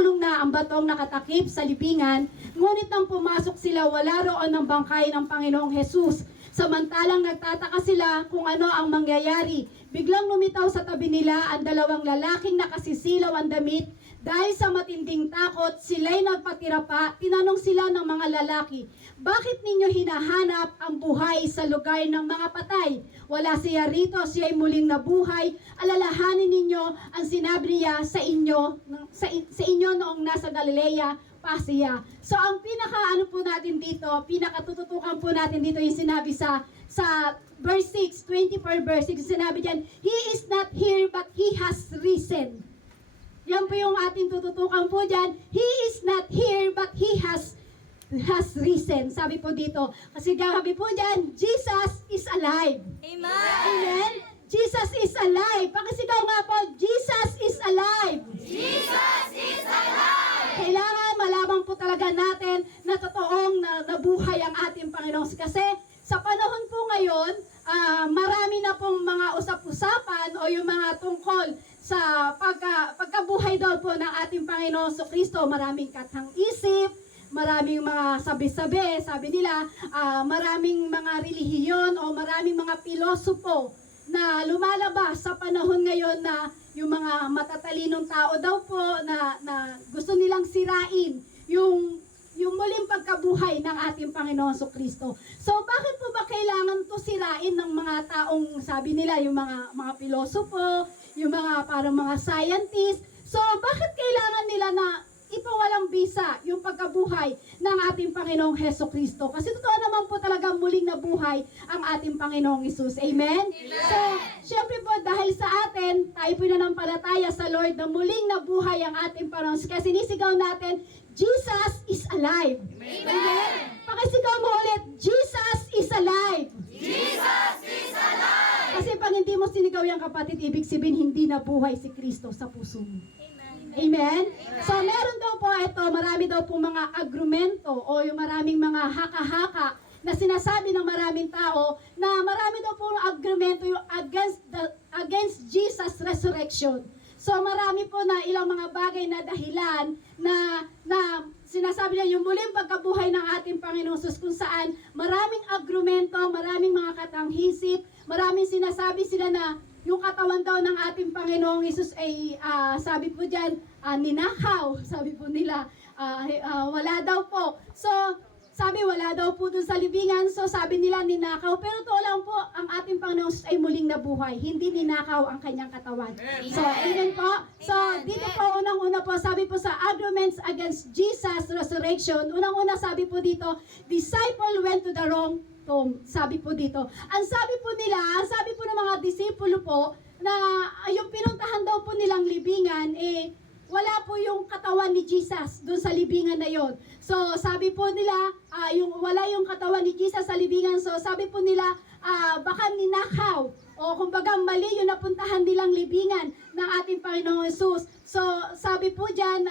Nagulong na ang batong nakatakip sa libingan, ngunit nang pumasok sila, wala roon ang bangkay ng Panginoong Hesus. Samantalang nagtataka sila kung ano ang mangyayari. Biglang lumitaw sa tabi nila ang dalawang lalaking nakasisilaw ang damit. Dahil sa matinding takot, sila'y nagpatira pa. Tinanong sila ng mga lalaki, bakit ninyo hinahanap ang buhay sa lugar ng mga patay? Wala siya rito, siya'y muling nabuhay. Alalahanin ninyo ang sinabi niya sa inyo noong nasa Galilea pa siya. So ang pinaka po natin dito, pinakatututukan po natin dito yung sinabi sa verse 6, 24 verse 6, sinabi diyan, He is not here but He has risen. Yan po yung ating tututukan po dyan. He is not here but He has risen. Sabi po dito. Kasi gabi po dyan, Jesus is alive. Amen. Amen? Jesus is alive. Pakisigaw nga po, Jesus is alive. Jesus is alive. Kailangan malaman po talaga natin na totoong nabuhay ang ating Panginoon. Kasi sa panahon po ngayon, marami na pong mga usap-usapan o yung mga tungkol sa pagkabuhay daw po ng ating Panginoon Kristo. Maraming katang isip, maraming mga sabi-sabi, sabi nila, maraming mga relihiyon o maraming mga pilosopo na lumalabas sa panahon ngayon na yung mga matatalinong tao daw po na gusto nilang sirain yung muling pagkabuhay ng ating Panginoon Kristo. So bakit po ba kailangan to sirain ng mga taong sabi nila yung mga pilosopo, yung mga parang mga scientists? So bakit kailangan nila na ipawalang bisa yung pagkabuhay ng ating Panginoong Kristo? Kasi totoo naman po talaga muling nabuhay ang ating Panginoong Hesus. Amen? So, syempre po dahil sa atin, tayo po nananampalataya sa Lord na muling nabuhay ang ating Panginoon. Kaya sinisigaw natin, Jesus is alive. Amen? Pakisigaw mo ulit, Jesus is alive. Jesus is alive. Kasi pag hindi mo sinigaw yan kapatid, ibig sabihin hindi nabuhay si Kristo sa puso mo. Amen? So, meron daw po ito, marami daw po mga agrumento o yung maraming mga haka-haka na sinasabi ng maraming tao na marami daw po agrumento yung against Jesus' resurrection. So, marami po na ilang mga bagay na dahilan na sinasabi niya yung muling pagkabuhay ng ating Panginoon Sus, kung saan maraming agrumento, maraming mga katanghisip, maraming sinasabi sila na yung katawan daw ng ating Panginoong Hesus ay sabi po dyan, ninakaw, sabi po nila, wala daw po. So, sabi wala daw po dun sa libingan, so sabi nila ninakaw. Pero to lang po, ang ating Panginoong Hesus ay muling nabuhay, hindi ninakaw ang kanyang katawan. So, amen po. So, dito po, unang-una po, sabi po sa arguments against Jesus' resurrection, unang-una sabi po dito, disciple went to the wrong tomb. Sabi po dito. Ang sabi po nila, sabi po ng mga disipulo po, na yung pinuntahan daw po nilang libingan, wala po yung katawan ni Jesus doon sa libingan na yon. So, sabi po nila, wala yung katawan ni Jesus sa libingan. So, sabi po nila, baka ninakaw. O kumbaga mali yung napuntahan nilang libingan ng ating Panginoong Hesus. So, sabi po dyan,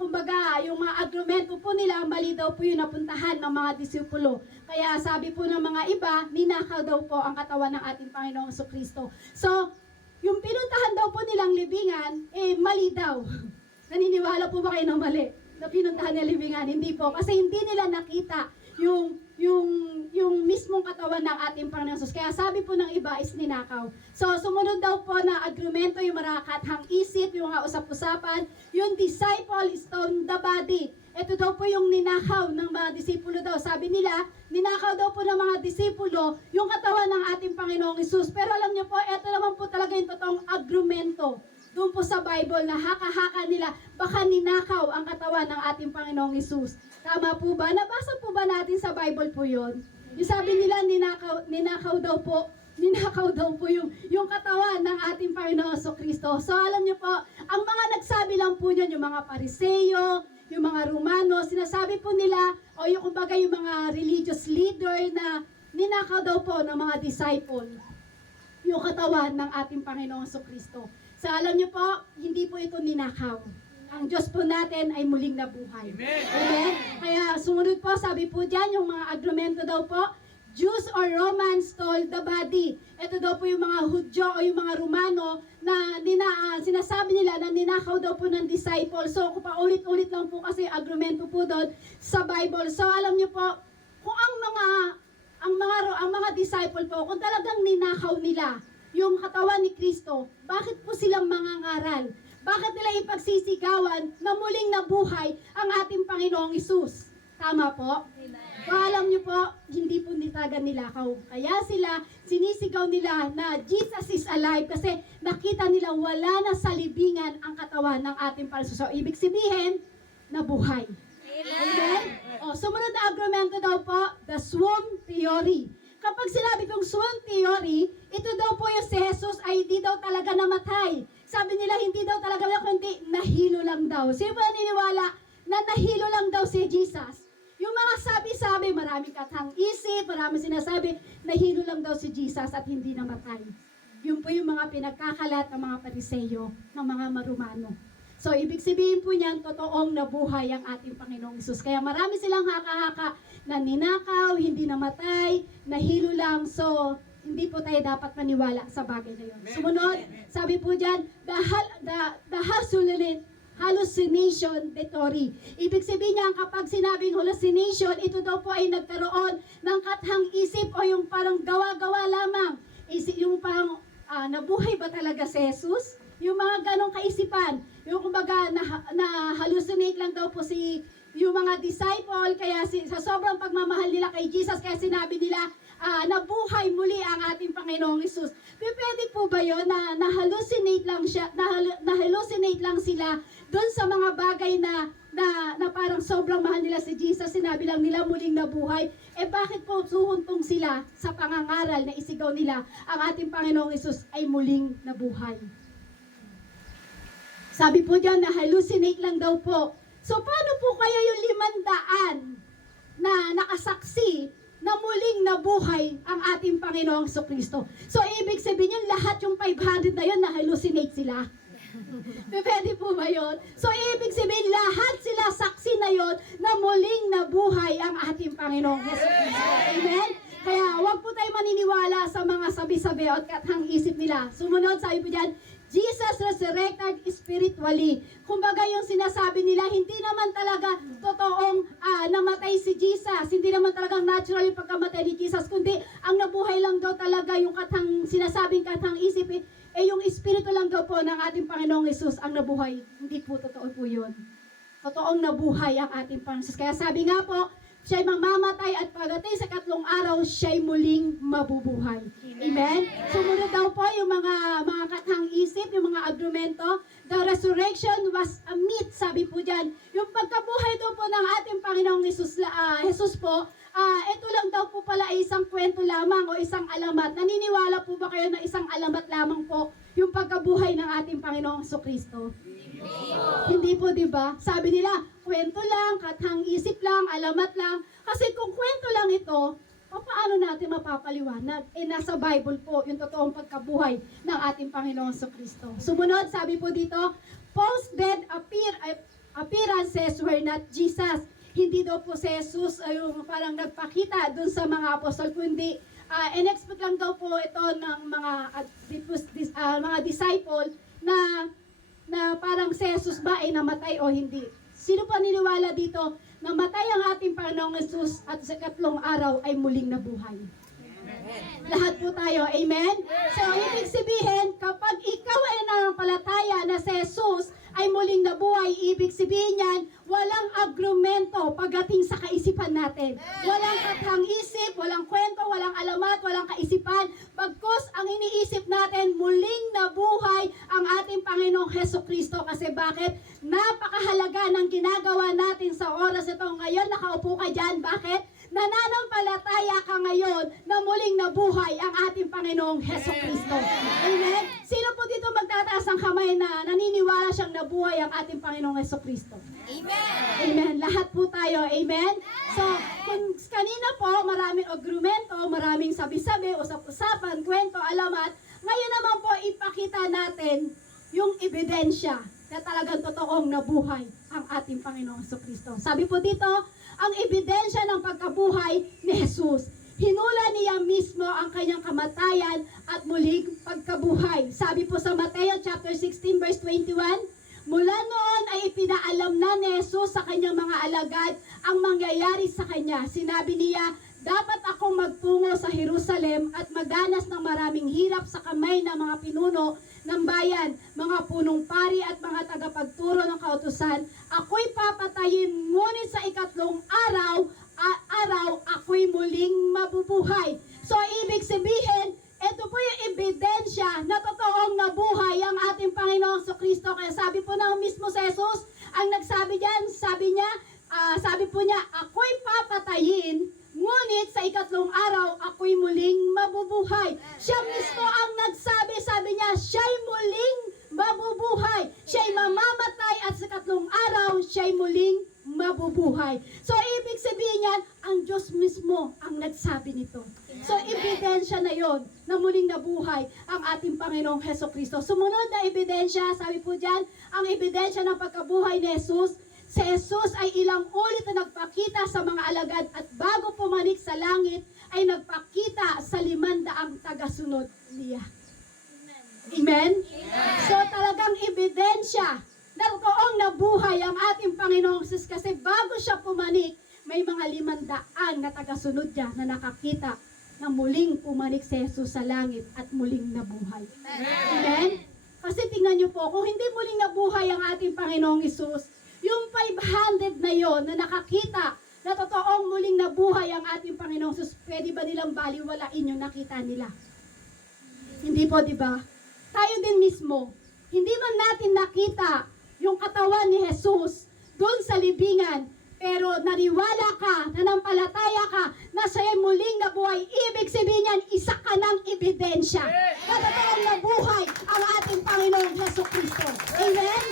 kumbaga, yung mga agrumento po nila, mali daw po yung napuntahan ng mga disipulo. Kaya sabi po ng mga iba, ninakaw daw po ang katawan ng ating Panginoong Kristo. So, yung pinuntahan daw po nilang libingan, mali daw. Naniniwala po ba kayo ng mali? Na pinuntahan nilang libingan? Hindi po. Kasi hindi nila nakita yung mismong katawan ng ating Panginoon Hesus. Kaya sabi po ng iba is ninakaw. So, sumunod daw po na agrumento, yung mga kathang isip, yung mga usap-usapan, yung disciple stone the body. Ito daw po yung ninakaw ng mga disipulo daw. Sabi nila, ninakaw daw po ng mga disipulo yung katawan ng ating Panginoong Hesus. Pero alam niyo po, ito naman po talaga yung totoong agrumento. Doon po sa Bible na haka-haka nila, baka ninakaw ang katawan ng ating Panginoong Hesus. Tama po ba? Nabasa po ba natin sa Bible po yun? Yung sabi nila, ninakaw daw po yung katawan ng ating Panginoon Kristo. So alam niyo po, ang mga nagsabi lang po niyan, yung mga Pariseo, yung mga Romano, sinasabi po nila, o yung kumbaga yung mga religious leader na ninakaw daw po ng mga disciple yung katawan ng ating Panginoong Kristo. So alam niyo po, hindi po ito ninakaw. Ang Diyos po natin ay muling nabuhay. Amen? Amen? Kaya sumunod po, sabi po dyan, yung mga agrumento daw po, Jews or Romans stole the body. Ito daw po yung mga Hudyo o yung mga Romano na sinasabi nila na ninakaw daw po ng disciples. So, paulit-ulit lang po kasi agrumento po doon sa Bible. So, alam niyo po, kung ang mga disciple po, kung talagang ninakaw nila yung katawan ni Kristo, bakit po silang mangangaral? Bakit nila ipagsisigawan na muling nabuhay ang ating Panginoong Hesus? Tama po? So, alam niyo po, hindi po talaga nilakaw. Kaya sila, sinisigaw nila na Jesus is alive kasi nakita nila wala na sa libingan ang katawan ng ating Panginoon. So, ibig sabihin, nabuhay. Amen? O, sumunod na argumento daw po, the swoon theory. Kapag sinabi kong swoon theory, ito daw po yung si Jesus ay hindi daw talaga namatay. Sabi nila, hindi daw talaga, kundi nahilo lang daw. Sino ba naniniwala na nahilo lang daw si Jesus? Yung mga sabi-sabi, maraming katang isip, maraming sinasabi, nahilo lang daw si Jesus at hindi namatay. Yun po yung mga pinagkakalat ng mga Pariseyo, ng mga Marumano. So, ibig sabihin po niyan, totoong nabuhay ang ating Panginoong Hesus. Kaya marami silang haka-haka na ninakaw, hindi namatay, nahilo lang. So, hindi po tayo dapat maniwala sa bagay na yun. Sumunod, sabi po dyan, the hallucination theory. Ibig sabihin niya, kapag sinabing hallucination, ito daw po ay nagkaroon ng kathang isip o yung parang gawa-gawa lamang. Yung parang, nabuhay ba talaga si Jesus? Yung mga ganong kaisipan. Yung kumbaga, na-hallucinate lang daw po yung mga disciple, kaya sa sobrang pagmamahal nila kay Jesus, kaya sinabi nila, nabuhay muli ang ating Panginoong Hesus. Pwede po ba yun na na-hallucinate lang sila doon sa mga bagay na parang sobrang mahal nila si Jesus, sinabi lang nila muling nabuhay. Bakit po suhuntong sila sa pangangaral na isigaw nila ang ating Panginoong Hesus ay muling nabuhay? Sabi po dyan na hallucinate lang daw po. So paano po kaya yung 500 na nakasaksi na muling nabuhay ang ating Panginoong Kristo? So ibig sabihin yun, lahat yung 500 na yun na hallucinate sila. Pwede po ba yun? So, ibig sabihin, lahat sila saksi na yun na muling nabuhay ang ating Panginoong Jesucristo. Amen? Kaya, huwag po tayo maniniwala sa mga sabi-sabi at kathang isip nila. Sumunod, sabi po dyan, Jesus resurrected spiritually. Kumbaga yung sinasabi nila, hindi naman talaga totoong namatay si Jesus. Hindi naman talagang natural yung pagkamatay ni Jesus. Kundi, ang nabuhay lang daw talaga yung sinasabing kathang isip, yung espiritu lang daw po ng ating Panginoong Hesus ang nabuhay. Hindi po totoo po yun. Totoong nabuhay ang ating Panginoong Hesus. Kaya sabi nga po, siya'y mamamatay at pagdating sa 3 araw, siya'y muling mabubuhay. Amen? Sumunod daw po yung mga kathang isip, yung mga agrumento. The resurrection was a myth, sabi po dyan. Yung pagkabuhay daw po ng ating Panginoong Hesus po, ito lang daw po pala ay isang kwento lamang o isang alamat. Naniniwala po ba kayo na isang alamat lamang po yung pagkabuhay ng ating Panginoong Kristo? Hindi po, di ba? Sabi nila, kwento lang, kathang isip lang, alamat lang. Kasi kung kwento lang ito, paano natin mapapaliwanag? Nasa Bible po yung totoong pagkabuhay ng ating Panginoong Kristo. Sumunod, sabi po dito, post-death appearances were not Jesus. Hindi daw po si Jesus yung parang nagpakita dun sa mga apostol, kundi in-expect lang daw po ito ng mga disciple na parang si Jesus ba ay namatay o hindi. Sino pa niniwala dito na matay ang ating Panginoong Jesus at sa 3 araw ay muling nabuhay? Lahat po tayo, amen? So, ibig sabihin, kapag ikaw ay nanampalataya na si Jesus ay muling nabuhay, ibig sabihin yan, walang agrumento pagdating sa kaisipan natin. Walang kathang isip, walang kwento, walang alamat, walang kaisipan. Bagkus ang iniisip natin, muling nabuhay ang ating Panginoong Jesucristo. Kasi bakit? Napakahalaga ng ginagawa natin sa oras ito. Ngayon, nakaupo ka dyan. Bakit? Nananampalataya ka ngayon na muling nabuhay ang ating Panginoong Jesucristo. Amen? Sino po dito magtataas ng kamay na naniniwala siyang nabuhay ang ating Panginoong Jesucristo? Amen. Amen. Lahat po tayo. Amen? So, kung kanina po, maraming agrumento, maraming sabi-sabi, usap-usapan, kwento, alamat, ngayon naman po ipakita natin yung ebidensya na talagang totoong nabuhay ang ating Panginoong Jesucristo. Sabi po dito, ang ebidensya ng pagkabuhay ni Jesus. hinula niya mismo ang kanyang kamatayan at muling pagkabuhay. Sabi po sa Mateo chapter 16 verse 21, mula noon ay ipinaalam na ni Jesus sa kanyang mga alagad ang mangyayari sa kanya. Sinabi niya, dapat akong magtungo sa Jerusalem at maganas ng maraming hirap sa kamay ng mga pinuno ng bayan, mga punong pari at mga tagapagturo ng kautusan. Ako'y papatayin, ngunit sa ikatlong araw ako'y muling mabubuhay. So, ibig sabihin, ito po yung ebidensya na totoong nabuhay ang ating Panginoong Kristo. Kaya sabi po ng mismo si Jesus, ang nagsabi diyan, sabi po niya, ako'y papatayin, ngunit sa ikatlong araw, ako'y muling mabubuhay. Siya mismo ang nagsabi, sabi niya, siya'y muling mabubuhay. Siya'y mamamatay at sa ikatlong araw, siya'y muling mabubuhay. So, ibig sabihin yan, ang Diyos mismo ang nagsabi nito. So, ebidensya na yon na muling nabuhay ang ating Panginoong Hesukristo. Sumunod na ebidensya, sabi po dyan, ang ebidensya ng pagkabuhay ni Jesus, si Jesus ay ilang ulit na nagpakita sa mga alagad at bago pumanik sa langit, ay nagpakita sa 500 tagasunod niya. Amen? So, talagang ebidensya na totoong nabuhay ang ating Panginoong Jesus kasi bago siya pumanik, may mga 500 na tagasunod niya na nakakita na muling pumanik si Jesus sa langit at muling nabuhay. Amen? Kasi tingnan niyo po, kung hindi muling nabuhay ang ating Panginoong Jesus, yung 500 na yon na nakakita na totoong muling nabuhay ang ating Panginoong Jesus, pwede ba nilang baliwalain yung nakita nila? Hindi po, di ba? Tayo din mismo, hindi man natin nakita yung katawan ni Jesus doon sa libingan, pero naniwala ka, nanampalataya ka na siya'y muling nabuhay. Ibig sabihin niyan, isa ka ng ebidensya na totoong nabuhay ang ating Panginoong Jesucristo. Amen?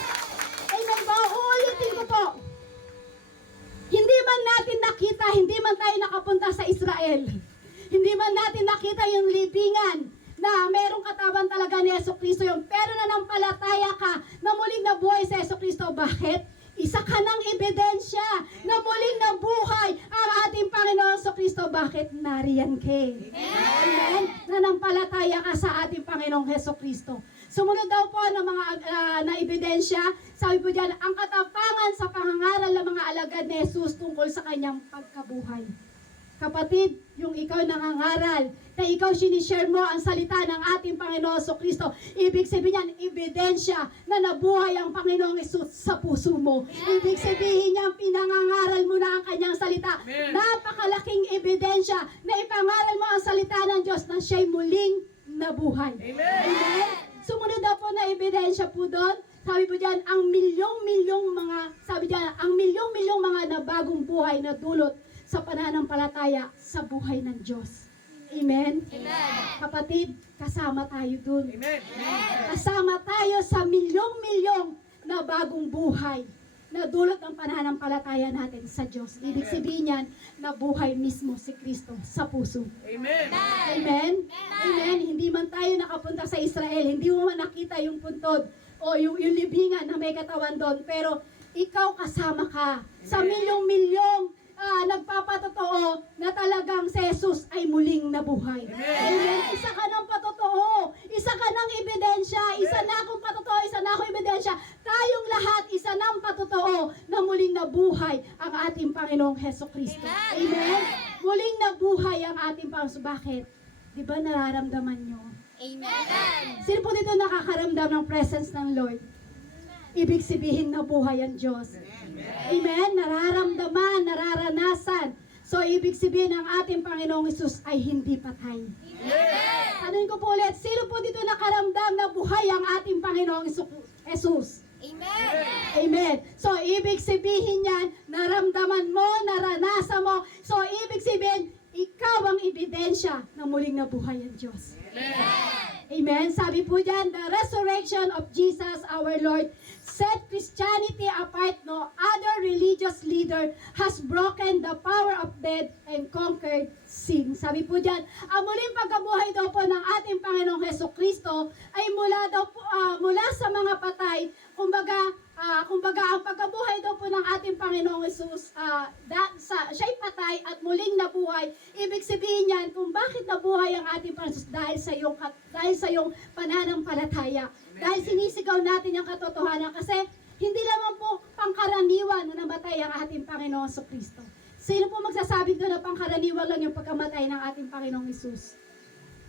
Amen ba? Uulitin ko po. Hindi man natin nakita, hindi man tayo nakapunta sa Israel. Hindi man natin nakita yung libingan na merong katawan talaga ni Jesucristo yun. Pero nanampalataya ka na muling nabuhay si Jesucristo. Bakit? Isa ka ng ebidensya na muling nabuhay ang ating Panginoon Jesucristo. Bakit? Nariyan ka. Amen? Nanampalataya ka sa ating Panginoong Jesucristo. Sumunod daw po ng mga na ebidensya, sabi po dyan, ang katapangan sa pangangaral ng mga alagad ni Jesus tungkol sa kanyang pagkabuhay. Kapatid, yung ikaw nangangaral, na ikaw sinishare mo ang salita ng ating Panginoon Jesucristo, ibig sabihin yan, ebidensya na nabuhay ang Panginoong Jesus sa puso mo. Ibig sabihin niyan, pinangangaral mo na ang kanyang salita. Napakalaking ebidensya na ipangaral mo ang salita ng Diyos na siya'y muling nabuhay. Amen? Sumunod na po na ebidensya po doon, sabi po dyan, ang milyong-milyong mga nabagong buhay na dulot sa pananampalataya sa buhay ng Diyos. Amen? Kapatid, kasama tayo dun. Kasama tayo sa milyong-milyong na bagong buhay na dulot ng pananampalataya natin sa Diyos. Ibig sabihin yan, nabuhay mismo si Kristo sa puso. Amen. Amen? Amen. Hindi man tayo nakapunta sa Israel, hindi mo man nakita yung puntod o yung libingan na may katawan doon, pero ikaw kasama ka sa milyong-milyong nagpapatotoo na talagang si Jesus ay muling nabuhay. Amen. Isa ka ng patotoo, isa ka ng ebidensya, isa na akong patotoo, isa na akong ebidensya. Tayong lahat, isa ng patotoo na muling nabuhay ang ating Panginoong Jesucristo. Amen. Muling nabuhay ang ating Panginoon. Bakit? Di ba nararamdaman nyo? Amen. Sino po dito nakakaramdam ng presence ng Lord? Ibig sabihin nabuhay ang Diyos. Amen? Nararamdaman, nararanasan. So, ibig sabihin ang ating Panginoong Hesus ay hindi patay. Tanungin ko po ulit, sino po dito nakaramdam na buhay ang ating Panginoong Hesus? Amen. Amen. So, ibig sabihin yan, naramdaman mo, naranasan mo. So, ibig sabihin, ikaw ang ebidensya na muling nabuhay ang Diyos. Amen. Sabi po dyan, the resurrection of Jesus our Lord set Christianity apart. No other religious leader has broken the power of death and conquered sin. Sabi po dyan, ang muling pagkabuhay daw po ng ating Panginoong Jesucristo ay mula sa mga patay. Kumbaga, ang pagkabuhay daw po ng ating Panginoong Hesus, siya'y patay at muling nabuhay. Ibig sabihin yan kung bakit nabuhay ang ating Panginoon Hesus dahil sa iyong pananampalataya. Dahil sinisigaw natin yung katotohanan kasi hindi lamang po pangkaraniwan na namatay ang ating Panginoong Kristo. Sino po magsasabi doon na pangkaraniwan lang yung pagkamatay ng ating Panginoong Hesus?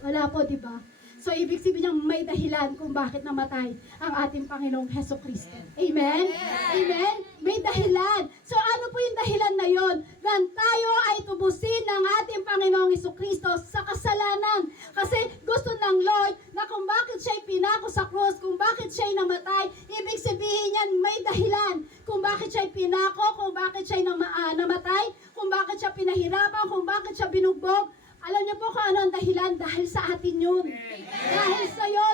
Wala po, di ba? So, ibig sabihin niyang may dahilan kung bakit namatay ang ating Panginoong Heso Kristo. Amen? Amen? May dahilan. So, ano po yung dahilan na yon? Na tayo ay tubusin ng ating Panginoong Heso Kristo sa kasalanan. Kasi gusto ng Lord na kung bakit siya'y pinako sa krus, kung bakit siya'y namatay, ibig sabihin niyan may dahilan. Kung bakit siya'y pinako, kung bakit siya'y namatay, kung bakit siya pinahirapan, kung bakit siya binugbog. Alam niyo po kung ano ang dahilan? Dahil sa atin yun.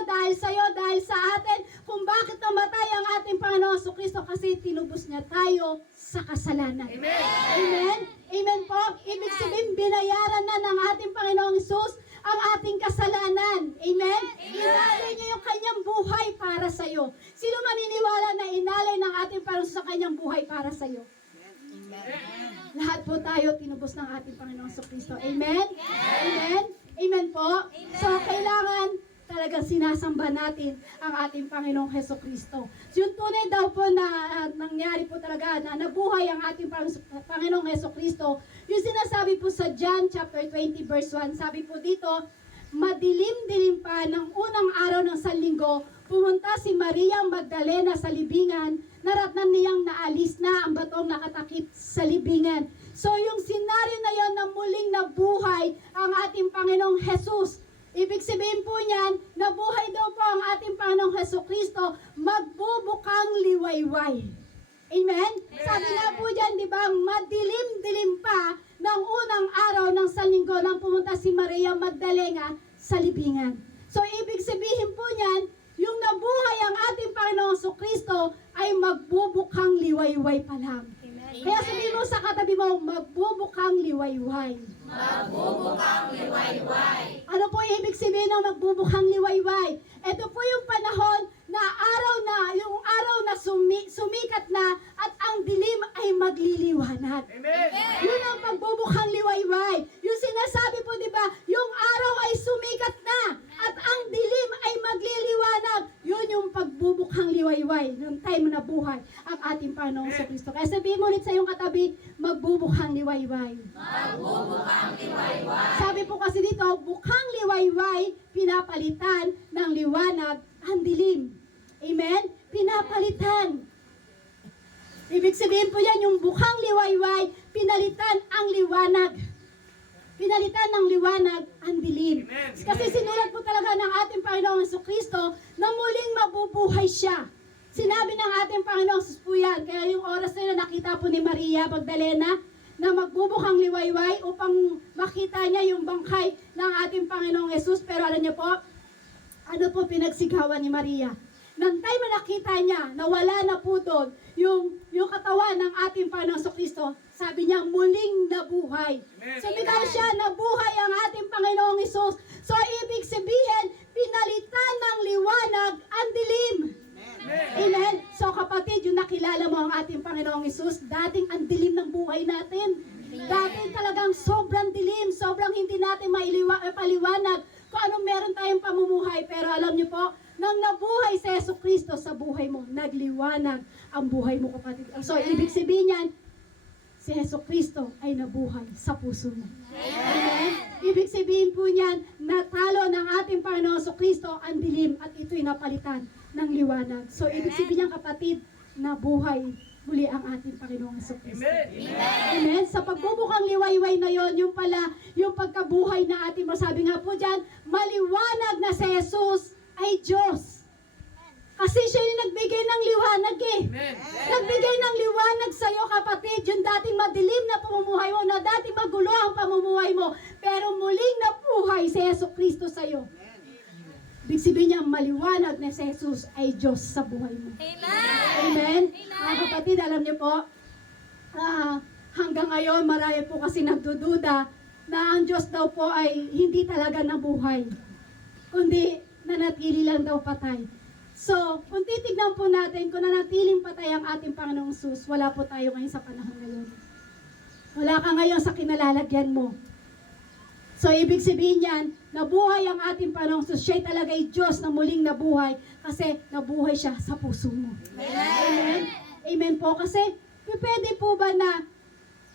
Dahil sa atin. Kung bakit namatay ang ating Panginoon Kristo kasi tinubos niya tayo sa kasalanan. Amen? Amen po? Ibig sabihin, binayaran na ng ating Panginoong Hesus ang ating kasalanan. Amen? Inalay niya yung kanyang buhay para sa iyo. Sino maniniwala na inalay ng ating Panginoon sa kanyang buhay para sa iyo? Lahat po tayo tinubos ng ating Panginoong Kristo. Amen? Amen? Amen po? So, kailangan talagang sinasamba natin ang ating Panginoong Heso Kristo. Yung tunay daw po na nangyari po talaga na nabuhay ang ating Panginoong Heso Kristo, yung sinasabi po sa John chapter 20 verse 1, sabi po dito, madilim-dilim pa ng unang araw ng Sanlinggo, pumunta si Maria Magdalena sa libingan, naratnan niyang naalis na ang batong nakatakip sa libingan. So yung senaryo na yon na muling nabuhay ang ating Panginoong Hesus. Ibig sabihin po niyan, nabuhay daw po ang ating Panginoong Heso Kristo, magbubukang liwayway. Amen? Sabi nga po dyan, di ba, madilim-dilim pa ng unang araw ng Sanlinggo nang pumunta si Maria Magdalena sa libingan. So ibig sabihin po niyan, yung nabuhay ang ating Panginoong Kristo ay magbubukang liwayway pa lang. Kaya sabihin mo sa katabi mo, magbubukang liwayway. Magbubukang liwayway. Ano po ibig sabihin ng magbubukang liwayway? Ito po yung panahon na yung araw na sumikat na at ang dilim ay magliliwanag. Amen. Yun ang magbubukang liwayway. Yung sinasabi po, di ba, yung araw ay sumikat na at ang dilim ay magliliwanag. Yun yung pagbubukhang liwayway nung time na buhay ang ating Panginoong Kristo. Kaya sabihin mo ulit sa iyong katabi, magbubukhang liwayway. Magbubukang liwayway. Sabi po kasi dito, bukhang liwayway, pinapalitan ng liwanag ang dilim. Amen? Pinapalitan. Ibig sabihin po yan, yung bukhang liwayway, pinalitan ang liwanag. Pinalitan ng liwanag ang dilim. Amen. Kasi sinulat po talaga ng ating Panginoong Kristo na muling mabubuhay siya. Sinabi ng ating Panginoong Jesus po yan. Kaya yung oras na yun, nakita po ni Maria Magdalena na magbubukang liwayway upang makita niya yung bangkay ng ating Panginoong Jesus. Pero alam niyo po, ano po pinagsigawan ni Maria? Nang time na nakita niya na wala na po doon yung katawan ng ating Panginoong Kristo, sabi niya, muling nabuhay. Amen. So, bigay siya, nabuhay ang ating Panginoong Isus. So, ibig sabihin, pinalitan ng liwanag ang dilim. Amen. So, kapatid, yung nakilala mo ang ating Panginoong Isus, dating ang dilim ng buhay natin. Dating talagang sobrang dilim, sobrang hindi natin paliwanag kung anong meron tayong pamumuhay. Pero alam niyo po, nang nabuhay si Yesu Kristo sa buhay mo, nagliwanag ang buhay mo, kapatid. So, ibig sabihin yan, si Yesu Kristo ay nabuhay sa puso mo. Amen? Ibig sabihin po niyan, natalo ng ating Panginoon Kristo ang dilim at ito'y napalitan ng liwanag. So, ibig sabihin niyan, kapatid, nabuhay muli ang ating Panginoong Kristo. Amen. Amen? Sa pagbubukang liwayway na yon, yung pala, yung pagkabuhay na ating, sabi nga po dyan, maliwanag na si Jesus ay Diyos. Kasi siya yung nagbigay ng liwanag eh. Amen. Nagbigay ng liwanag sa iyo, kapatid. Yung dating madilim na pamumuhay mo, na dating magulo ang pamumuhay mo, pero muling nabuhay si Yesu Kristo sa iyo. Ibig sabihin niya, maliwanag na si Jesus ay Diyos sa buhay mo. Amen? Mga kapatid, alam niyo po, hanggang ngayon, marami po kasi nagdududa na ang Diyos daw po ay hindi talaga nabuhay, kundi nanatili lang daw patay. So, kung titignan po natin, kung nanatiling patay ang ating Panginoong Sus, wala po tayo ngayon sa panahon ngayon. Wala ka ngayon sa kinalalagyan mo. So, ibig sabihin yan, nabuhay ang ating Panginoong Sus. Siya'y talaga'y Diyos na muling nabuhay kasi nabuhay siya sa puso mo. Amen? Amen po. Kasi, pwede po ba na,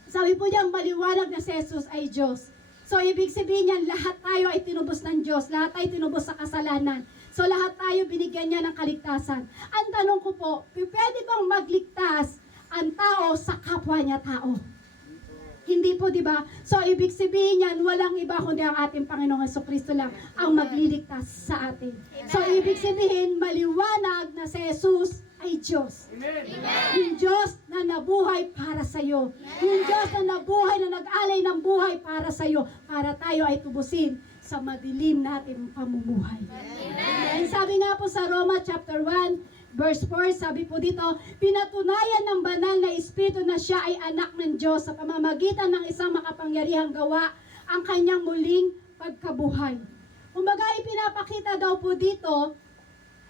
sabi po diyang maliwanag na si Jesus ay Diyos. So, ibig sabihin yan, lahat tayo ay tinubos ng Diyos. Lahat tayo tinubos sa kasalanan. So, lahat tayo binigyan niya ng kaligtasan. Ang tanong ko po, pwede bang magligtas ang tao sa kapwa niya tao? Hindi po, di ba? So, ibig sabihin yan, walang iba kundi ang ating Panginoong Jesucristo lang ang magliligtas sa atin. So, ibig sabihin, maliwanag na si Jesus ay Diyos. Yung Diyos na nabuhay para sa iyo. Yung Diyos na nabuhay, na nag-alay ng buhay para sa iyo. Para tayo ay tubusin sa madilim natin pamumuhay. Amen. Sabi nga po sa Roma chapter 1, verse 4, sabi po dito, pinatunayan ng banal na Espiritu na siya ay anak ng Diyos sa pamamagitan ng isang makapangyarihang gawa ang kanyang muling pagkabuhay. Kumbaga, ipinapakita daw po dito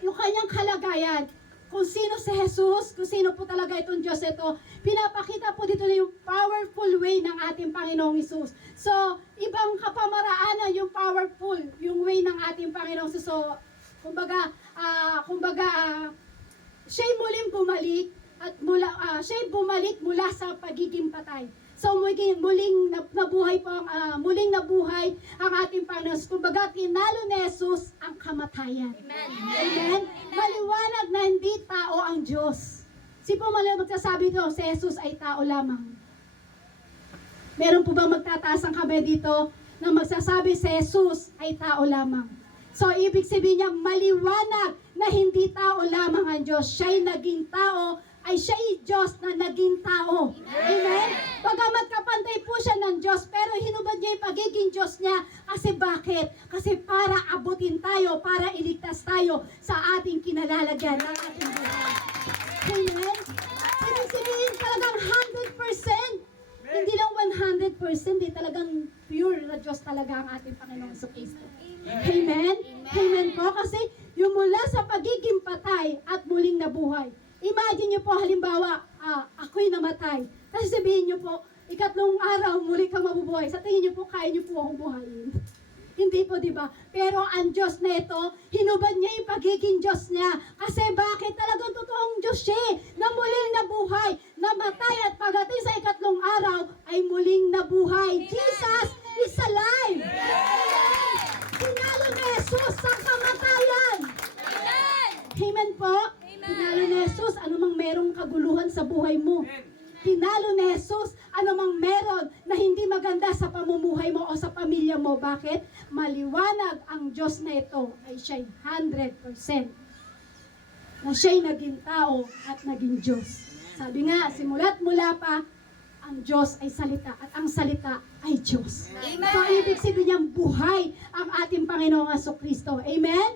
yung kanyang kalagayan. Kung sino si Jesus, kung sino po talaga itong Diyos ito, pinapakita po dito na yung powerful way ng ating Panginoong Hesus. So, ibang kapamaraanan yung powerful, yung way ng ating Panginoong Hesus. So, kumbaga, siya'y muling bumalik at siya'y bumalik mula sa pagiging patay. So muling nabuhay po muling nabuhay ang ating Panginoon. Kumbaga tinalo ni Jesus ang kamatayan. Amen. Amen. Maliwanag na hindi tao ang Diyos. Si po magsasabi ko, si Jesus ay tao lamang. Meron po bang magtataas ang kamay dito na magsasabi si Jesus ay tao lamang? So ibig sabihin niya maliwanag na hindi tao lamang ang Diyos. Siya'y naging tao ay siya'y Diyos na naging tao. Amen? Bagamat kapantay po siya ng Diyos, pero hinubad niya yung pagiging Diyos niya. Kasi bakit? Kasi para abutin tayo, para iligtas tayo sa ating kinalalagyan ng ating buhay. Amen? Ibig sabihin talagang 100%. Hindi lang 100%, talagang pure na Diyos talaga ang ating Panginoong Jesucristo. Amen? Amen po. Kasi yung mula sa pagiging patay at muling nabuhay. Imagine nyo po, halimbawa, ako'y namatay. Kasi sabihin nyo po, ikatlong araw, muli kang mabubuhay. Sa tingin nyo po, kaya nyo po akong buhayin. Hindi po, di ba? Pero ang Diyos na ito, hinubad niya yung pagiging Diyos niya. Kasi bakit? Talagang totoong Diyos siya, na muling nabuhay, namatay at pagdating sa ikatlong araw, ay muling nabuhay. Jesus is alive! Amen! Sinalo ni Jesus sa kamatayan! Amen po? Tinalo ni Jesus, anumang merong kaguluhan sa buhay mo. Tinalo ni Jesus, anumang meron na hindi maganda sa pamumuhay mo o sa pamilya mo. Bakit? Maliwanag ang Diyos na ito ay siya'y 100%. Na siya'y naging tao at naging Diyos. Sabi nga, simula't mula pa, ang Diyos ay salita at ang salita ay Diyos. Amen. So, ibig sabihin niyang buhay ang ating Panginoong Jesucristo. Amen?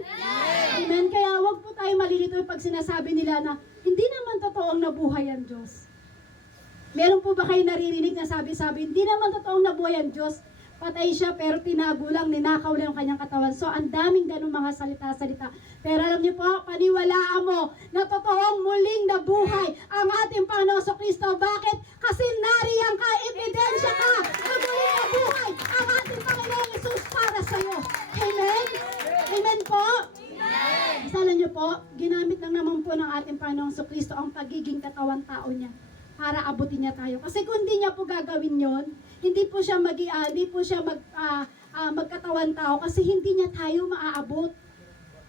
Amen. Kaya wag po tayo malilito pag sinasabi nila na hindi naman totoong nabuhay ang Diyos. Meron po ba kayo naririnig na sabi-sabi, hindi naman totoong nabuhay ang Diyos? Patay siya pero tinago lang, ninakaw lang ang kanyang katawan. So, ang daming ganung mga salita-salita. Pero alam niyo po, paniwalaan mo na totoong muling nabuhay ang ating Panginoon Jesucristo. Bakit? Kasi nariyan ka, ebidensya ka na muling nabuhay ang ating Panginoon Jesus para sa iyo. Amen? Amen po? Amen. Alam niyo po, ginamit lang naman po ng ating Panginoon Jesucristo ang pagiging katawan tao niya para abutin niya tayo. Kasi kung hindi niya po gagawin yon, hindi po siya magkatawan tao kasi hindi niya tayo maaabot.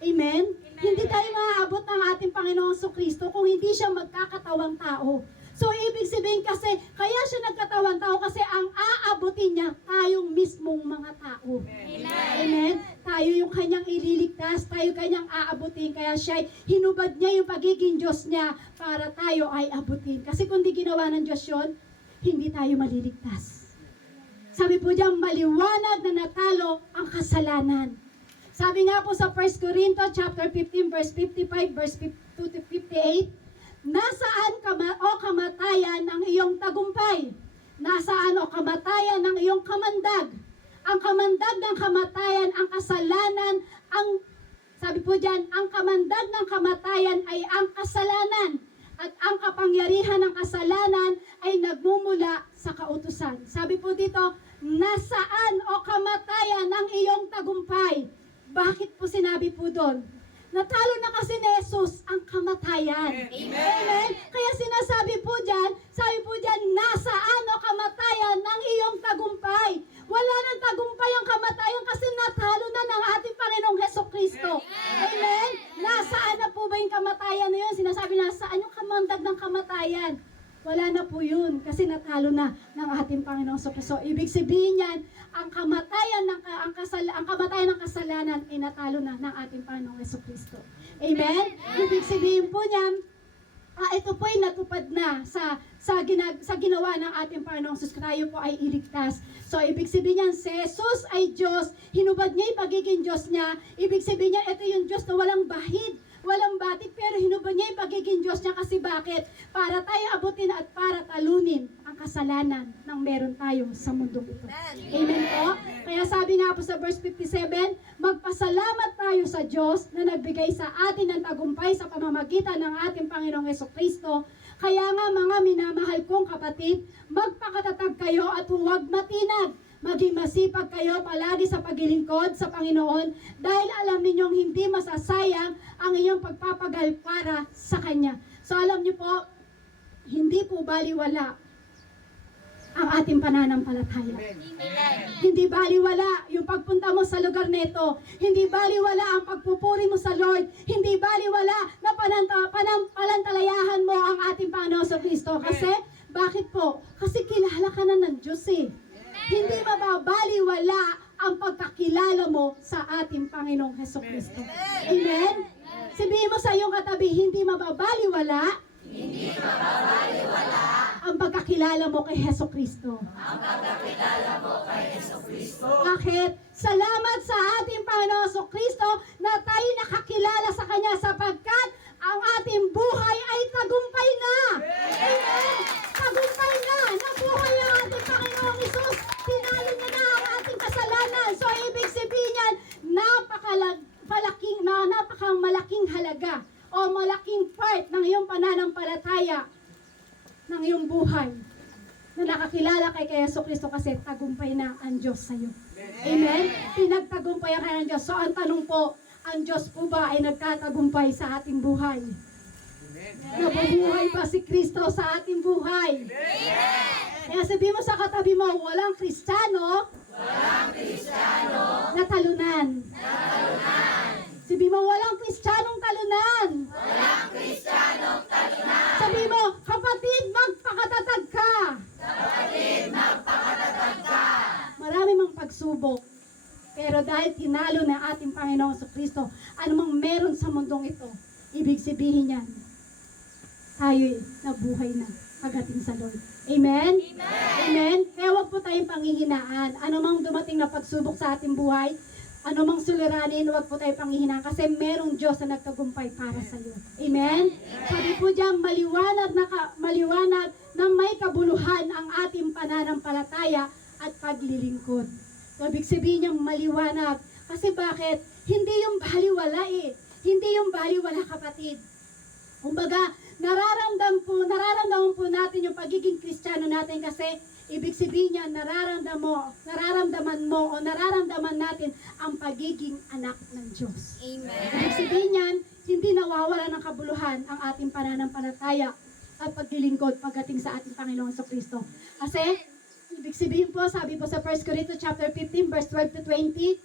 Amen? Hindi tayo maaabot ng ating Panginoong Jesucristo kung hindi siya magkakatawang tao. So, ibig sabihin kasi, kaya siya nagkatawang tao kasi ang aabutin niya tayong mismong mga tao. Amen? Amen? Tayo yung kanyang ililigtas, tayo kanyang aabutin. Kaya siya, hinubad niya yung pagiging Diyos niya para tayo ay abutin. Kasi kung di ginawa ng Diyos yun, hindi tayo maliligtas. Sabi po diyan, maliwanag na natalo ang kasalanan. Sabi nga po sa 1 Corinto chapter 15 verse 55 verse 52 to 58, nasaan o kamatayan ang iyong tagumpay? Nasaan o kamatayan ang iyong kamandag? Ang kamandag ng kamatayan, ang kasalanan, Sabi po dyan, ang kamandag ng kamatayan ay ang kasalanan at ang kapangyarihan ng kasalanan ay nagmumula sa kautusan. Sabi po dito, nasaan o kamatayan ang iyong tagumpay? Bakit po sinabi po doon? Natalo na kasi ni Jesus ang kamatayan. Amen. Kaya sinasabi po dyan, sabi po dyan, nasaan o kamatayan ng iyong tagumpay? Wala nang tagumpay ang kamatayan kasi natalo na ng ating Panginoong Hesukristo. Amen. Nasaan na po ba yung kamatayan na yun? Sinasabi, nasaan yung kamandag ng kamatayan? Wala na po yun kasi natalo na ng ating Panginoong Hesukristo. Ibig sabihin yan, ang kamatayan ng kasalanan ay natalo na ng ating Panginoong Hesukristo. Amen? Ibig sabihin po niyan, ito po ay natupad na sa ginawa ng ating Panginoong Jesus. Tayo po ay iligtas. So, ibig sabihin niyan, si Jesus ay Diyos. Hinubad niya yung pagiging Diyos niya. Ibig sabihin niya, ito yung Diyos na walang bahid, walang batik, pero hinubad niya yung pagiging Diyos niya kasi bakit? Para tayo abutin at para talunin ang kasalanan ng meron tayo sa mundong ito. Amen po? Kaya sabi nga po sa verse 57, magpasalamat tayo sa Diyos na nagbigay sa atin ng tagumpay sa pamamagitan ng ating Panginoong Hesukristo. Kaya nga mga minamahal kong kapatid, magpakatatag kayo at huwag matinag. Maging masipag kayo palagi sa paglilingkod sa Panginoon dahil alam ninyong hindi masasayang ang inyong pagpapagal para sa Kanya. So alam niyo po, hindi po baliwala ang ating pananampalataya. Hindi baliwala yung pagpunta mo sa lugar nito. Hindi baliwala ang pagpupuri mo sa Lord. Hindi baliwala na panantalayahan mo ang ating Panginoon sa Kristo. Kasi, bakit po? Kasi kilala ka na ng Diyos eh. Hindi mababaliwala ang pagkakilala mo sa ating Panginoong Hesukristo. Amen? Sabihin mo sa iyong katabi, hindi mababaliwala ang pagkakilala mo kay Hesukristo. Bakit? Salamat sa ating Panginoong Hesukristo na tayo nakakilala sa Kanya sapagkat ang ating buhay ay tagumpay na. Amen? Tagumpay na. Nabuhay ang ating Panginoong Hesus. Tinalo niya na ang ating kasalanan. So, ibig sabihin yan, napakalaking halaga o malaking part ng iyong pananampalataya ng iyong buhay na nakakilala kay Hesukristo kasi tagumpay na ang Diyos sa iyo. Amen? Pinagtagumpay ka ng Diyos. So, ang tanong po, ang Diyos po ba ay nagkatagumpay sa ating buhay? Nabubuhay ba si Kristo sa ating buhay? Kaya sabi mo sa katabi mo, walang Kristiyano na talunan. Sabi mo, walang Kristiyanong talunan. Sabi mo, kapatid, magpakatatag ka. Marami mang pagsubok. Pero dahil tinalo na ating Panginoon sa Kristo, anumang meron sa mundong ito, ibig sabihin yan, tayo'y nabuhay na pagdating sa Lord. Amen? Amen? Kaya huwag po tayong panghihinaan. Anumang dumating na pagsubok sa ating buhay, anumang suliranin, huwag po tayong panghihinaan kasi merong Diyos na nagtagumpay para sa iyo. Amen? Sabi po dyan, maliwanag na may kabuluhan ang ating pananampalataya at paglilingkod. So, ibig sabihin niyang maliwanag. Kasi bakit? Hindi yung baliwala eh. Hindi yung baliwala, kapatid. Kumbaga, nararamdaman po natin yung pagiging Kristiyano natin kasi ibig sabihin niya, nararamdaman natin ang pagiging anak ng Diyos. Amen. Ibig sabihin niyan, hindi nawawala ng kabuluhan ang ating pananampalataya at paglilingkod pagdating sa ating Panginoong Jesucristo. Kasi, ibig sabihin po, sabi po sa 1 Corinthians chapter 15, verse 12 to 20,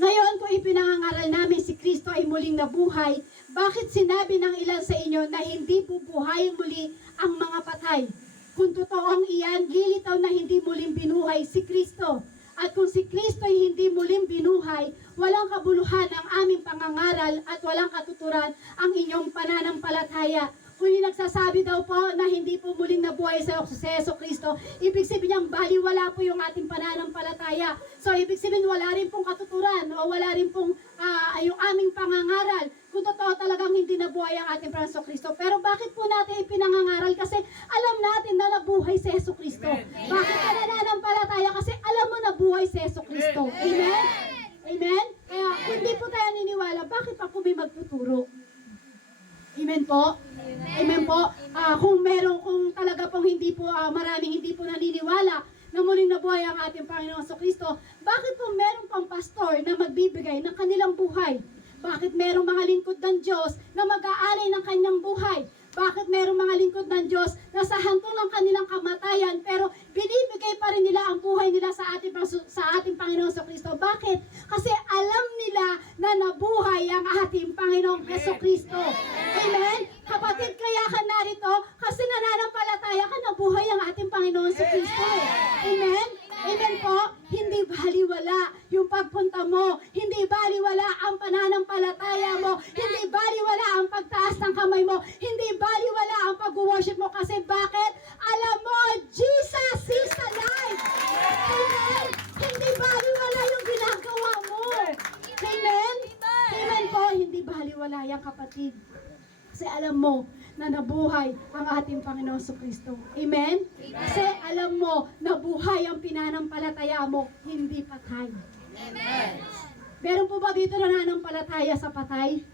ngayon kung ipinangangaral namin si Kristo ay muling nabuhay, bakit sinabi ng ilan sa inyo na hindi bubuhayin muli ang mga patay? Kung totoong iyan, lilitaw na hindi muling binuhay si Kristo. At kung si Kristo ay hindi muling binuhay, walang kabuluhan ang aming pangangaral at walang katuturan ang inyong pananampalataya. Kung yung nagsasabi daw po na hindi po muling nabuhay sa Jesucristo, ibig sabihin niyang baliwala po yung ating pananampalataya. So, ibig sabihin wala rin pong katuturan o wala rin pong yung aming pangangaral. Kung totoo talagang hindi nabuhay ang ating Jesucristo. Pero bakit po natin ipinangangaral? Kasi alam natin na nabuhay si Jesucristo. Bakit ka nananampalataya? Kasi alam mo nabuhay si Jesucristo. Amen? Amen? Kaya kung hindi po tayo niniwala, hindi po, maraming hindi po naniniwala na muling nabuhay ang ating Panginoong Kristo, bakit po meron pang pastor na magbibigay ng kanilang buhay? Bakit merong mga lingkod ng Diyos na mag-aalay ng kanyang buhay? Bakit merong mga lingkod ng Diyos na sa hantong ng kanilang kamatayan pero binibigay pa rin nila ang buhay nila sa ating Panginoong Kristo? Bakit? Kasi alam nila na nabuhay ang ating Panginoong Kristo. Amen? Kapatid, kaya ka narito kasi nananampalataya ka na buhay ang ating Panginoong Kristo. Amen? Amen po? Hindi baliwala yung pagpunta mo. Hindi baliwala ang pananampalataya mo. Hindi baliwala ang pagtaas ng kamay mo. Hindi baliwala ang pag-worship mo. Kasi bakit? Alam mo, Jesus is alive. Amen? Hindi baliwala yung ginagawa mo. Amen? Amen po? Hindi baliwala yan, kapatid. Kasi alam mo na nabuhay ang ating Panginoon Kristo. Amen? Kasi alam mo na buhay ang pinanampalataya mo, hindi patay. Amen. Meron po ba dito nananampalataya sa patay?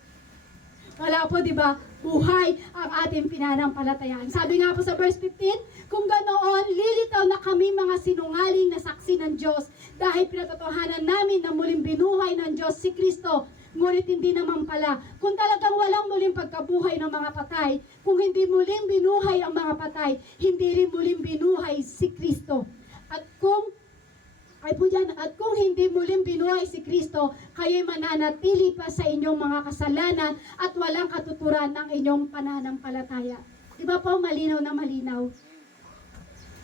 Wala po, di ba? Buhay ang ating pinanampalatayaan. Sabi nga po sa verse 15, kung ganoon, lilitaw na kami mga sinungaling na saksi ng Diyos dahil pinatotohanan namin na muling binuhay ng Diyos si Kristo. Ngunit hindi naman pala. Kung talagang walang muling pagkabuhay ng mga patay, kung hindi muling binuhay ang mga patay, hindi rin muling binuhay si Kristo. At kung hindi muling binuhay si Kristo, kayo'y mananatili pa sa inyong mga kasalanan at walang katuturan ng inyong pananampalataya. Di ba po, malinaw na malinaw?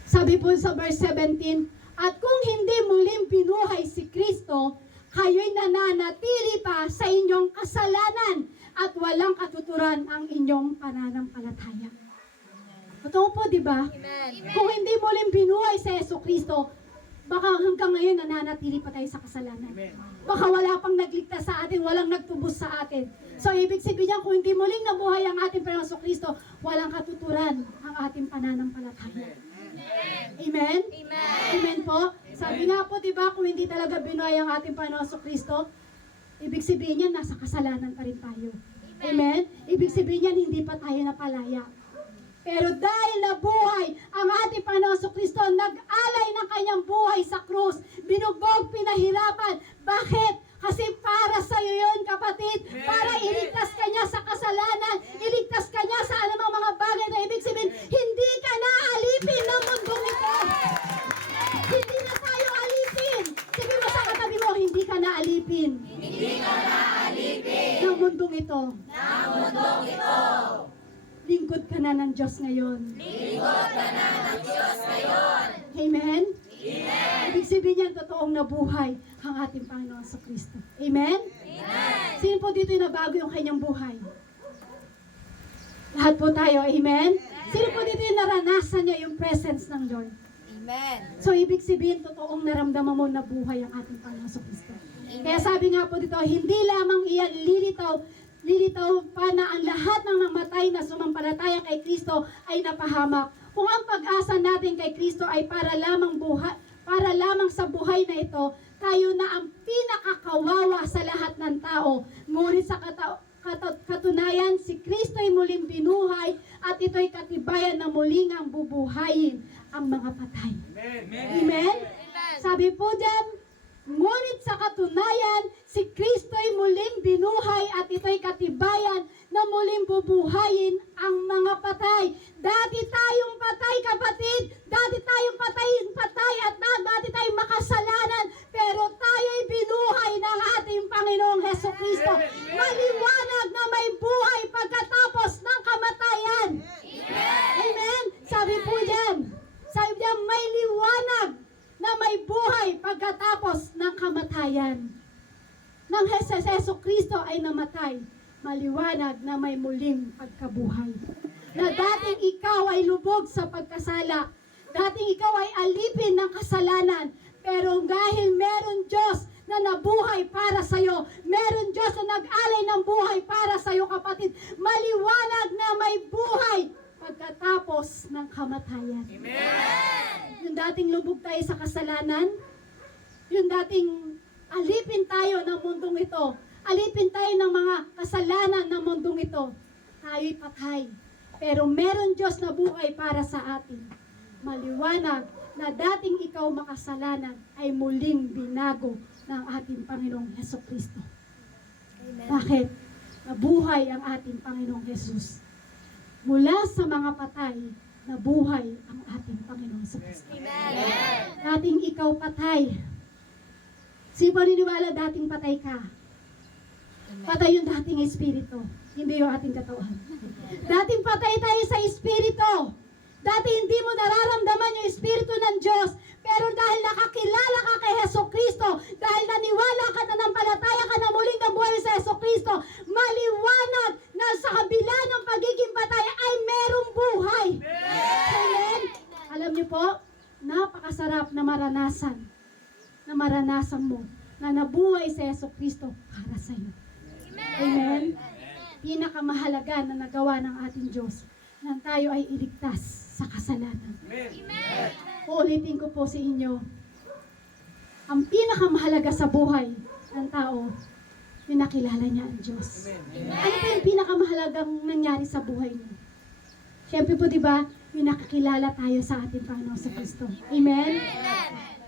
Sabi po sa verse 17, at kung hindi muling binuhay si Kristo, kayo'y nananatili pa sa inyong kasalanan at walang katuturan ang inyong pananampalataya. Totoo po, di ba? Kung hindi muling binuhay si Jesucristo, baka hanggang ngayon nananatili pa tayo sa kasalanan. Baka wala pang nagligtas sa atin, walang nagtubos sa atin. So, ibig sabihin niya, kung hindi muling nabuhay ang ating Panginoong Jesucristo, walang katuturan ang ating pananampalataya. Amen? Amen po? Sabi nga po, di ba, kung hindi talaga binuhay ang ating Panginoong Jesucristo, ibig sabihin niya, nasa kasalanan pa rin tayo. Amen? Ibig sabihin niya, hindi pa tayo napalaya. Pero dahil nabuhay ang ating Panginoong Jesucristo, nag-alay ng kanyang buhay sa krus, binugbog, pinahirapan. Bakit? Kasi para sa iyo yun, kapatid. Para iligtas ka niya sa kasalanan, iligtas ka niya sa anumang mga bagay na ibig sabihin, hindi ka na alipin ng mundong ito. Hindi na tayo alipin. Sabi mo sa katabi mo, hindi ka na alipin. Hindi ka na alipin Ng mundong ito. ng mundong ito. Lingkod ka na ng Diyos ngayon. Lingkod ka na ng Diyos ngayon. Amen? Amen. Ibig sabihin niyan, totoong nabuhay ang ating Panginoon sa Kristo. Amen? Amen. Sino po dito yung nabago yung kanyang buhay? Lahat po tayo, amen? Sino po dito yung naranasan niya yung presence ng Lord? Amen. So, ibig sabihin, totoong naramdaman mo na buhay ang ating Panginoon sa Kristo. Kaya sabi nga po dito, hindi lamang iyan lilitaw pa na ang lahat ng namatay na sumampalataya kay Kristo ay napahamak. Kung ang pag-asa natin kay Kristo ay para lamang sa buhay na ito, tayo na ang pinakakawawa sa lahat ng tao. Ngunit sa katunayan, si Kristo ay muling binuhay at ito'y katibayan na muling ang bubuhayin ang mga patay. Amen? Sabi po dyan, ngunit sa katunayan, si Kristo ay muling binuhay at ito'y katibayan na muling bubuhayin ang mga patay. Dati tayong patay, kapatid. Dati tayong patay at dati tayong makasalanan. Pero tayo'y binuhay ng ating Panginoong Jesucristo. Maliwanag na may buhay pagkatapos ng kamatayan. Amen? Sabi po diyan, may liwanag na may buhay pagkatapos ng kamatayan. Nang Jesucristo ay namatay, maliwanag na may muling pagkabuhay. Na dating ikaw ay lubog sa pagkasala, dating ikaw ay alipin ng kasalanan, pero dahil meron Diyos na nabuhay para sa iyo, meron Diyos na nag-alay ng buhay para sa iyo, kapatid, maliwanag na may buhay pagkatapos ng kamatayan. Yung dating lubog tayo sa kasalanan, yung dating alipin tayo ng mundong ito, alipin tayo ng mga kasalanan ng mundong ito, tayo'y patay. Pero meron Diyos na buhay para sa atin. maliwanag na dating ikaw makasalanan ay muling binago ng ating Panginoong Hesukristo. Amen. Bakit? Nabuhay ang ating Panginoong Jesus. Mula sa mga patay, nabuhay ang ating Panginoong Hesukristo. Amen. Dating ikaw patay. Sino paniniwala dating patay ka? Patay yung dating espiritu, hindi yung ating katawan. Dating patay tayo sa espiritu. Dati hindi mo nararamdaman yung espiritu ng Diyos, pero dahil nakakilala ka kay Hesukristo, dahil naniwala ka, nanampalataya ka na muling nabuhay sa Hesukristo, maliwanag na sa kabila ng pagiging patay ay merong buhay. Amen? Alam niyo po, napakasarap na maranasan mo na nabuhay sa Hesukristo para sa iyo. Amen? Pinakamahalaga na nagawa ng ating Diyos na tayo ay iligtas sa kasalanan. Uulitin ko po sa inyo, ang pinakamahalaga sa buhay ng tao, pinakilala niya ang Diyos. Ano po yung pinakamahalagang nangyari sa buhay niyo? Siyempre po, di ba, pinakakilala tayo sa ating Panginoong sa Kristo. Amen?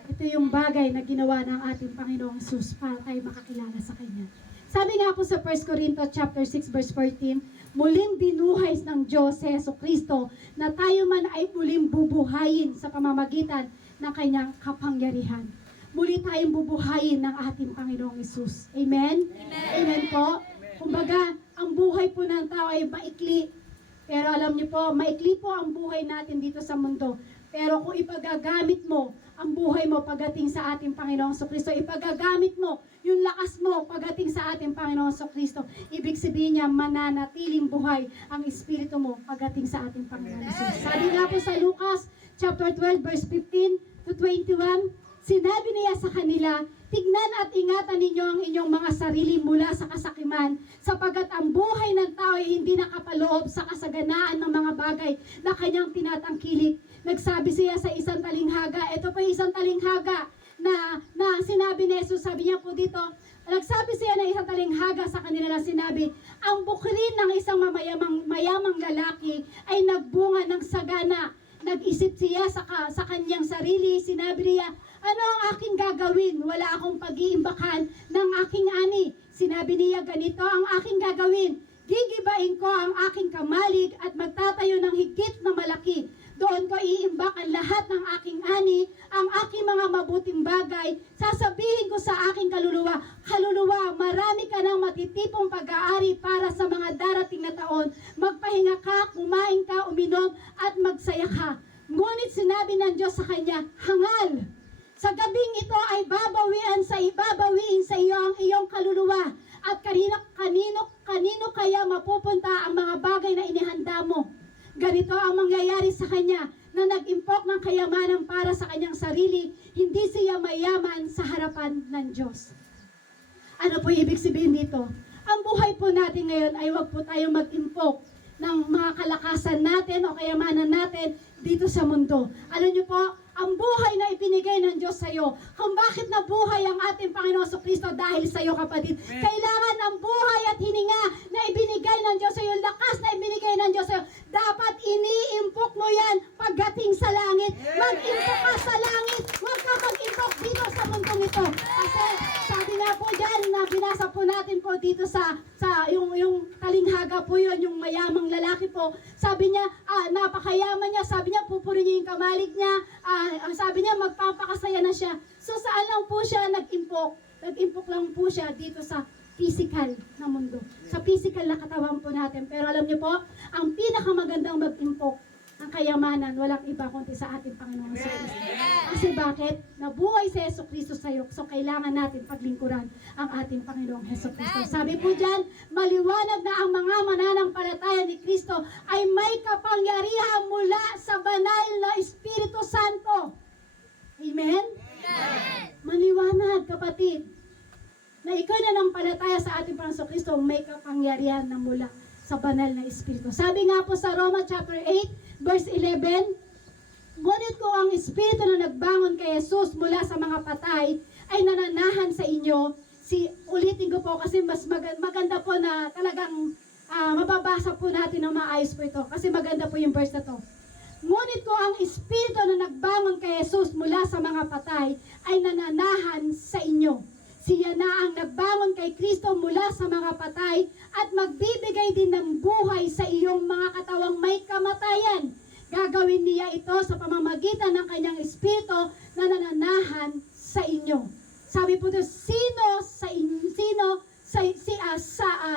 Ito yung bagay na ginawa ng ating Panginoong Jesus para tayo makakilala sa Kanya. Sabi nga po sa 1 Corinthians chapter 6 verse 14, muling binuhay ng Diyos si Hesukristo na tayo man ay muling bubuhayin sa pamamagitan ng Kanyang kapangyarihan. Muli tayong bubuhayin ng ating Panginoong Jesus. Amen? Amen po. Kumbaga, ang buhay po ng tao ay maikli. Pero alam niyo po, maikli po ang buhay natin dito sa mundo. Pero kung ipagagamit mo ang buhay mo pagdating sa ating Panginoong Kristo, ipagagamit mo yung lakas mo pagdating sa ating Panginoong Kristo, ibig sabihin niya mananatiling buhay ang espiritu mo pagdating sa ating Panginoong Jesus. Sabi nga po sa Lucas chapter 12 verse 15 to 21, sinabi niya sa kanila, tignan at ingatan ninyo ang inyong mga sarili mula sa kasakiman, sapagat ang buhay ng tao ay hindi nakapaloob sa kasaganaan ng mga bagay na kanyang tinatangkilik. Nagsabi siya sa isang talinghaga, ito pa isang talinghaga na sinabi ni Jesus, sabi niya po dito, nagsabi siya ng isang talinghaga sa kanila na sinabi, ang bukrin ng isang mayamang lalaki ay nagbunga ng sagana. Nag-isip siya sa kanyang sarili, sinabi niya, ano ang aking gagawin? Wala akong pag-iimbakan ng aking ani. Sinabi niya, ganito ang aking gagawin. Gigibain ko ang aking kamalig at magtatayo ng higit na malaki. Doon ko iimbak ang lahat ng aking ani, ang aking mga mabuting bagay. Sasabihin ko sa aking kaluluwa, kaluluwa, marami ka ng matitipong pag-aari para sa mga darating na taon. Magpahinga ka, kumain ka, uminom, at magsaya ka. Ngunit sinabi ng Diyos sa kanya, hangal! Sa gabing ito ay babawiin sa iyo ang iyong kaluluwa. At kanino kaya mapupunta ang mga bagay na inihanda mo? Ganito ang mangyayari sa kanya na nag-impok ng kayamanan para sa kanyang sarili, hindi siya mayaman sa harapan ng Diyos. Ano po ibig sabihin dito? Ang buhay po natin ngayon ay wag po tayong mag-impok ng mga kalakasan natin o kayamanan natin dito sa mundo. Alam niyo po, ang buhay na ipinigay ng Diyos sa iyo, kung bakit nabuhay ang ating Panginoon Kristo dahil sa iyo, kapatid. Kailangan ang buhay at hininga na ibinigay ng Diyos sa iyo, lakas na ibinigay ng Diyos sa iyo, dapat iniimpok mo yan pagdating sa langit. Mag-impok ka sa langit, huwag ka mag-impok dito sa mundong ito. Kasi sabi nga po dyan, na binasa po natin po dito sa yung talinghaga po yun, yung mayamang lalaki po, sabi niya, napakayaman niya, sabi niya, pupurin niya yung kamalig niya, sabi niya, magpapakasaya na siya. So saan lang po siya nag-impok? Nag-impok lang po siya dito sa physical na mundo. Sa physical na katawan po natin. Pero alam niyo po, ang pinakamagandang mag-impok ng kayamanan, walang iba kundi sa ating Panginoon sa Kristo. Kasi bakit? Nabuhay si Yesu Kristo sa iyo. So kailangan natin paglingkuran ang ating Panginoong Yesu Kristo. Sabi po dyan, maliwanag na ang mga mananampalataya ni Kristo ay may kapangyarihan mula sa banal na Espiritu Santo. Amen? Maliwanag, kapatid, na ikaw na nampalataya sa ating Panginoong Kristo, may kapangyarihan na mula sa banal na Espiritu. Sabi nga po sa Roma chapter 8, verse 11, ngunit kung ang Espiritu na nagbangon kay Jesus mula sa mga patay ay nananahan sa inyo, ulitin ko po kasi mas maganda po na talagang mababasa po natin ng maayos po ito. Kasi maganda po yung verse na to. Ngunit kung ang Espiritu na nagbangon kay Jesus mula sa mga patay ay nananahan sa inyo, siya na ang nagbangon kay Kristo mula sa mga patay at magbibigay din ng buhay sa iyong mga katawang may kamatayan. Gagawin niya ito sa pamamagitan ng kanyang Espiritu na nananahan sa inyo. Sabi po doon,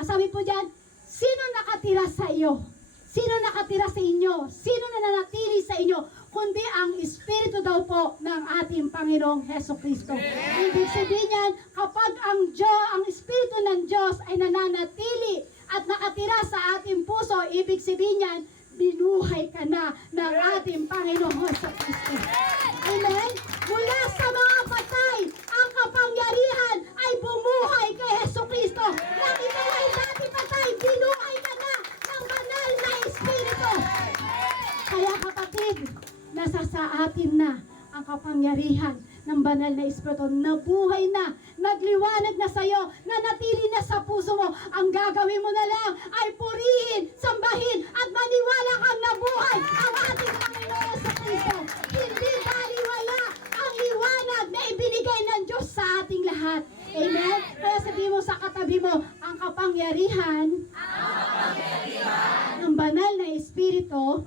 sabi po diyan, sino nakatira sa iyo? Sino nakatira sa inyo? Sino nananatili sa inyo? Kundi ang Espiritu daw po ng ating Panginoong Hesukristo. Ibig sabihin yan, kapag ang Espiritu ng Diyos ay nananatili at nakatira sa ating puso, ibig sabihin yan, binuhay ka na ng ating Panginoong Hesukristo. Amen? Mula sa mga patay, ang kapangyarihan ay bumuhay kay Hesukristo. Nang ikaw ay dati patay, binuhay ka na ng banal na Espiritu. Kaya kapatid, nasa sa atin na ang kapangyarihan ng banal na Espiritu. Nabuhay na, nagliwanag na sa iyo, nanatili na sa puso mo. Ang gagawin mo na lang ay purihin, sambahin, at maniwala kang nabuhay ang ating Panginoon sa Kristo. Hindi baliwala ang liwanag na ibinigay ng Diyos sa ating lahat. Amen? Kaya sabihin mo sa katabi mo, ang kapangyarihan ng banal na Espiritu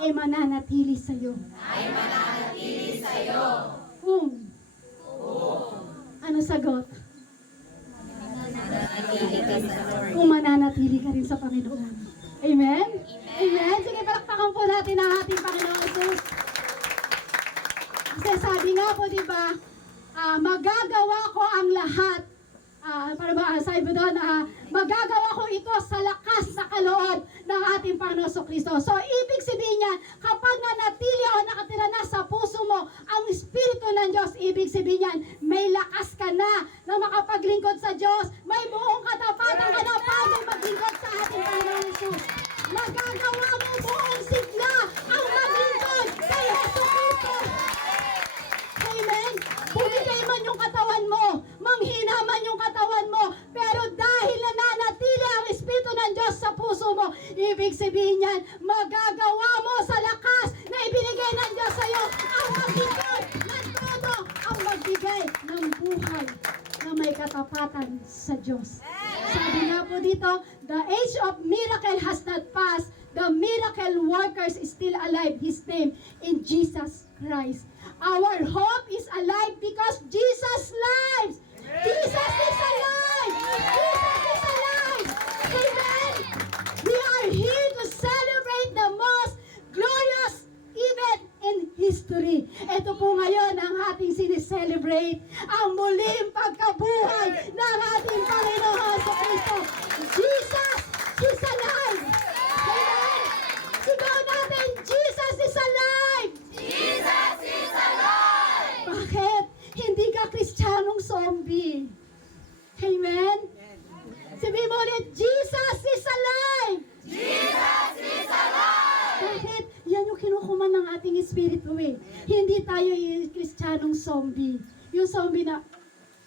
ay mananatili sa iyo. Kung ano sagot? Kung mananatili ka rin sa Panginoon. Amen? Amen? Sige, palakpakan po natin ang ating Panginoon Jesus. Kasi sabi nga po, di ba, magagawa ko ang lahat. Sabi mo doon, magagawa ko ito sa lakas na kaloob ng ating Panginoon Kristo. So, ibig sabihin niya, kapag nanatili o nakatira na sa puso mo ang Espiritu ng Diyos, ibig sabihin niyan, may lakas ka na makapaglingkod sa Diyos, may buong katapatan ka na para maglingkod sa ating Panginoon Jesus. Magagawa mo buong sigla ang maglingkod kay Jesucristo. Amen? Bumigay man yung katawan mo, manghina man yung katawan mo, pero dahil nananatili ang Espiritu ng Diyos sa puso mo, ibig sabihin niyan, magagawa mo sa lakas na ibinigay ng Diyos sa iyo ang maglingkod ng todo, ang magbigay ng buhay na may katapatan sa Diyos. Sabi nga po dito, the age of miracle has not passed, the miracle workers is still alive, His name in Jesus Christ. Our hope is alive because Jesus lives. Jesus is alive. Jesus is alive. Amen. We are here to celebrate the most glorious event in history. Ito po ngayon ang ating sineselebrate, ang muling pagkabuhay ng ating Panginoon sa Kristo. Jesus is alive. Amen. Sigaw natin, Jesus is alive. Jesus is alive! Bakit? Hindi ka Kristiyanong zombie. Amen? Sabihin mo ulit, Jesus is alive! Jesus is alive! Bakit? Yan yung kinukuman ng ating espiritu eh. Hindi tayo yung Kristiyanong zombie. Yung zombie na,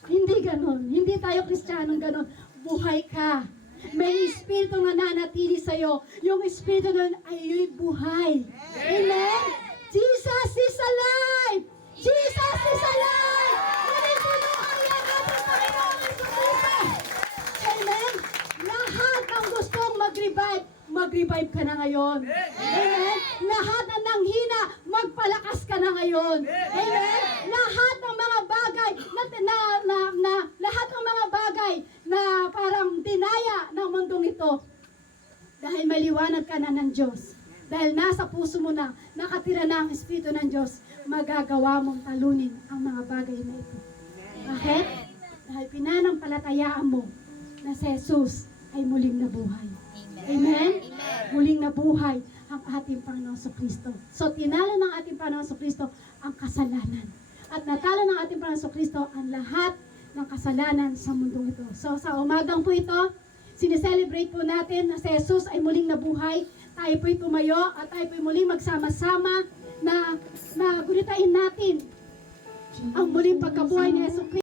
hindi ganon. Hindi tayo Kristiyanong ganon. Buhay ka. May espiritu na nanatili sa'yo. Yung espiritu nun ay buhay. Amen? Jesus is alive! Jesus is alive! Ngunit ang yan ating Panginoon Jesucristo. Amen? Lahat ng gustong mag-revive ka na ngayon. Amen? Lahat ng nanghina, magpalakas ka na ngayon. Amen? Lahat ng mga bagay lahat ng mga bagay na parang dinaya ng mundong ito. Dahil maliwanag ka na ng Diyos. Dahil nasa puso mo na, nakatira na ang Espiritu ng Diyos, magagawa mong talunin ang mga bagay na ito. Bakit? Dahil pinanampalatayaan mo na si Jesus ay muling nabuhay. Amen? Muling nabuhay ang ating Panginoon Kristo. So, tinalo ng ating Panginoon Kristo ang kasalanan. At natalo ng ating Panginoon Kristo ang lahat ng kasalanan sa mundong ito. So, sa umagang po ito, sineselebrate po natin na si Jesus ay muling nabuhay. Tayo po'y tumayo at tayo po'y muling magsama-sama na gunitain natin ang muling pagkabuhay ni Jesus Kristo.